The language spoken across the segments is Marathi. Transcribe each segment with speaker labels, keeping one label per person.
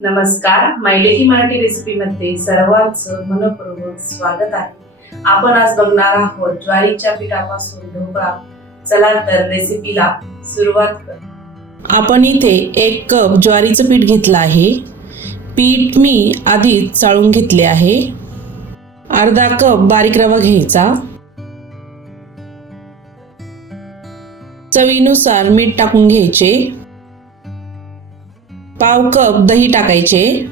Speaker 1: नमस्कार मैलेकी मराठी रेसिपीमध्ये सर्वांचं मनपूर्वक स्वागत आहे. आपण आज बघणार आहोत ज्वारीच्या पिठापासून ढोकळा चला तर रेसिपीला सुरुवात कर. आपण इथे एक कप ज्वारीचं पीठ घेतलं आहे. पीठ मी आधीच चाळून घेतले आहे. अर्धा कप बारीक रवा घ्यायचा. चवीनुसार मीठ टाकून घ्यायचे. पाव कप दही टाकायचे.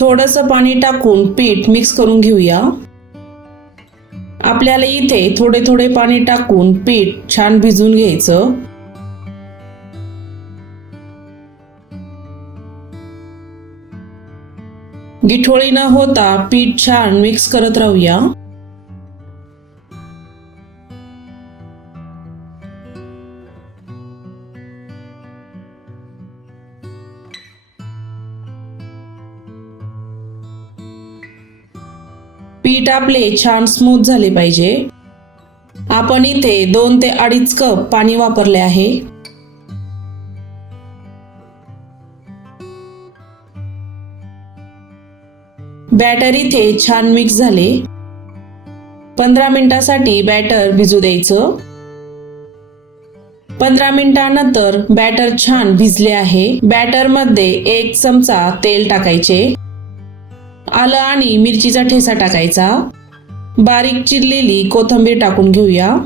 Speaker 1: थोडस पाणी टाकून पीठ मिक्स करून घेऊया. आपल्याला इथे थोडे थोडे पाणी टाकून पीठ छान भिजून घ्यायचं. गिठोळी न होता पीठ छान मिक्स करत राहूया. पीठ आपले छान स्मूथ झाले पाहिजे. आपण इथे दोन ते अडीच कप पाणी वापरले आहे. बॅटर इथे छान मिक्स झाले. पंधरा मिनिटासाठी बॅटर भिजू द्यायचं. पंधरा मिनिटानंतर बॅटर छान भिजले आहे. बॅटरमध्ये एक चमचा तेल टाकायचे. आलं आणि मिरचीचा ठेसा टाकायचा. बारीक चिरलेली कोथिंबीर टाकून घेऊया.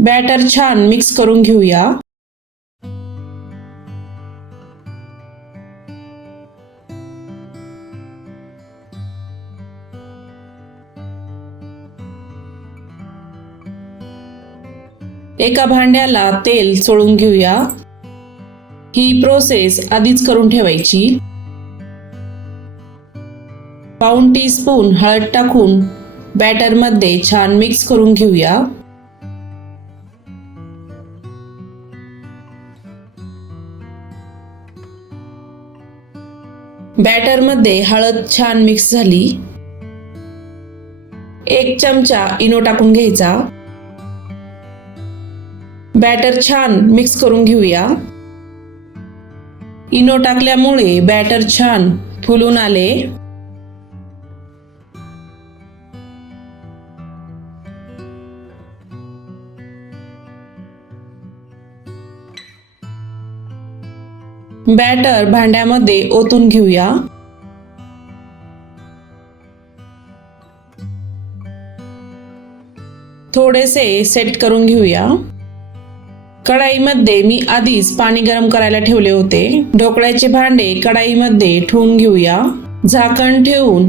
Speaker 1: बॅटर छान मिक्स करून घेऊया. एका भांड्याला तेल चोळून घेऊया. ही प्रोसेस आधीच करून ठेवायची. पाऊण टी स्पून हळद टाकून बॅटरमध्ये छान मिक्स करून घेऊया. बॅटरमध्ये हळद छान मिक्स झाली. एक चमचा इनो टाकून घ्यायचा. बॅटर छान मिक्स करून घेऊया. इनो टाकल्यामुळे बॅटर छान फुलून आले. बॅटर भांड्यामध्ये ओतून घेऊया. थोडेसे सेट करून घेऊया. कढाईमध्ये मी आधीच पाणी गरम करायला ठेवले होते. ढोकळ्याचे भांडे कढाईमध्ये ठेवून घेऊया. झाकण ठेवून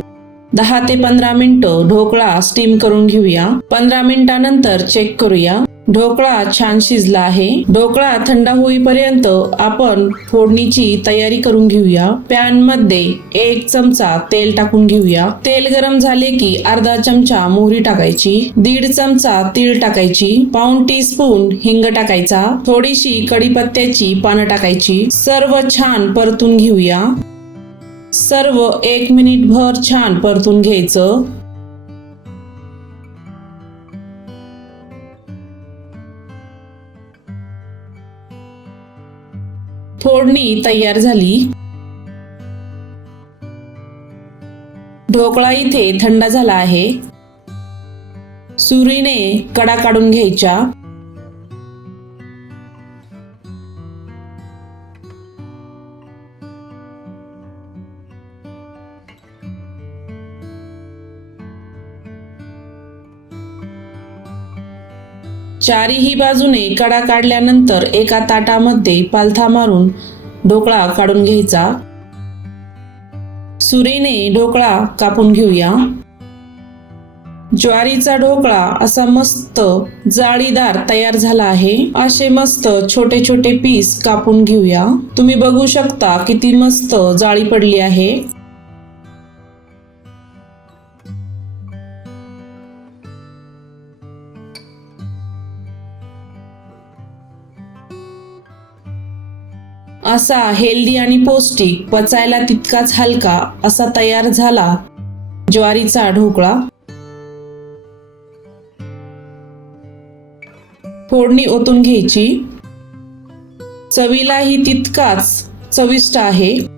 Speaker 1: दहा ते पंधरा मिनिटं ढोकळा स्टीम करून घेऊया. पंधरा मिनिटानंतर चेक करूया. ढोकळा छान शिजला आहे. ढोकळा थंड होईपर्यंत आपण फोडणीची तयारी करून घेऊया. पॅनमध्ये एक चमचा तेल टाकून घेऊया. तेल गरम झाले की अर्धा चमचा मोहरी टाकायची दीड चमचा तीळ टाकायची पाऊन टी स्पून हिंग टाकायचा थोडीशी कडीपत्त्याची पानं टाकायची. सर्व छान परतून घेऊया. सर्व एक मिनिट भर छान परतून घ्यायचं. फोडणी तयार झाली. ढोकळा इथे थंड झाला आहे. सुरीने कडा काढून घ्यायच्या चारीही बाजूने कडा काढल्यानंतर एका ताटामध्ये पालथा मारून ढोकळा काढून घ्यायचा. सुरीने ढोकळा कापून घेऊया. ज्वारीचा ढोकळा असा मस्त जाळीदार तयार झाला आहे. असे मस्त छोटे छोटे पीस कापून घेऊया. तुम्ही बघू शकता किती मस्त जाळी पडली आहे. असा हेल्दी आणि पौष्टिक पचायला तितकाच हलका असा तयार झाला ज्वारीचा ढोकळा. फोडणी ओतून घ्यायची. चवीलाही तितकाच चविष्ट आहे.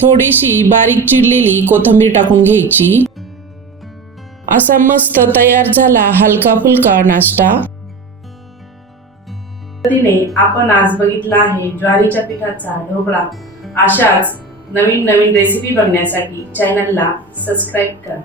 Speaker 1: थोडीशी बारीक चिरलेली कोथिंबीर टाकून घ्यायची. असा मस्त तयार झाला हलका फुलका नाश्ता.
Speaker 2: पद्धतीने आपण आज बघितला आहे ज्वारीच्या पिठाचा ढोकळा. अशाच नवीन नवीन रेसिपी बघण्यासाठी चॅनलला सबस्क्राईब करा.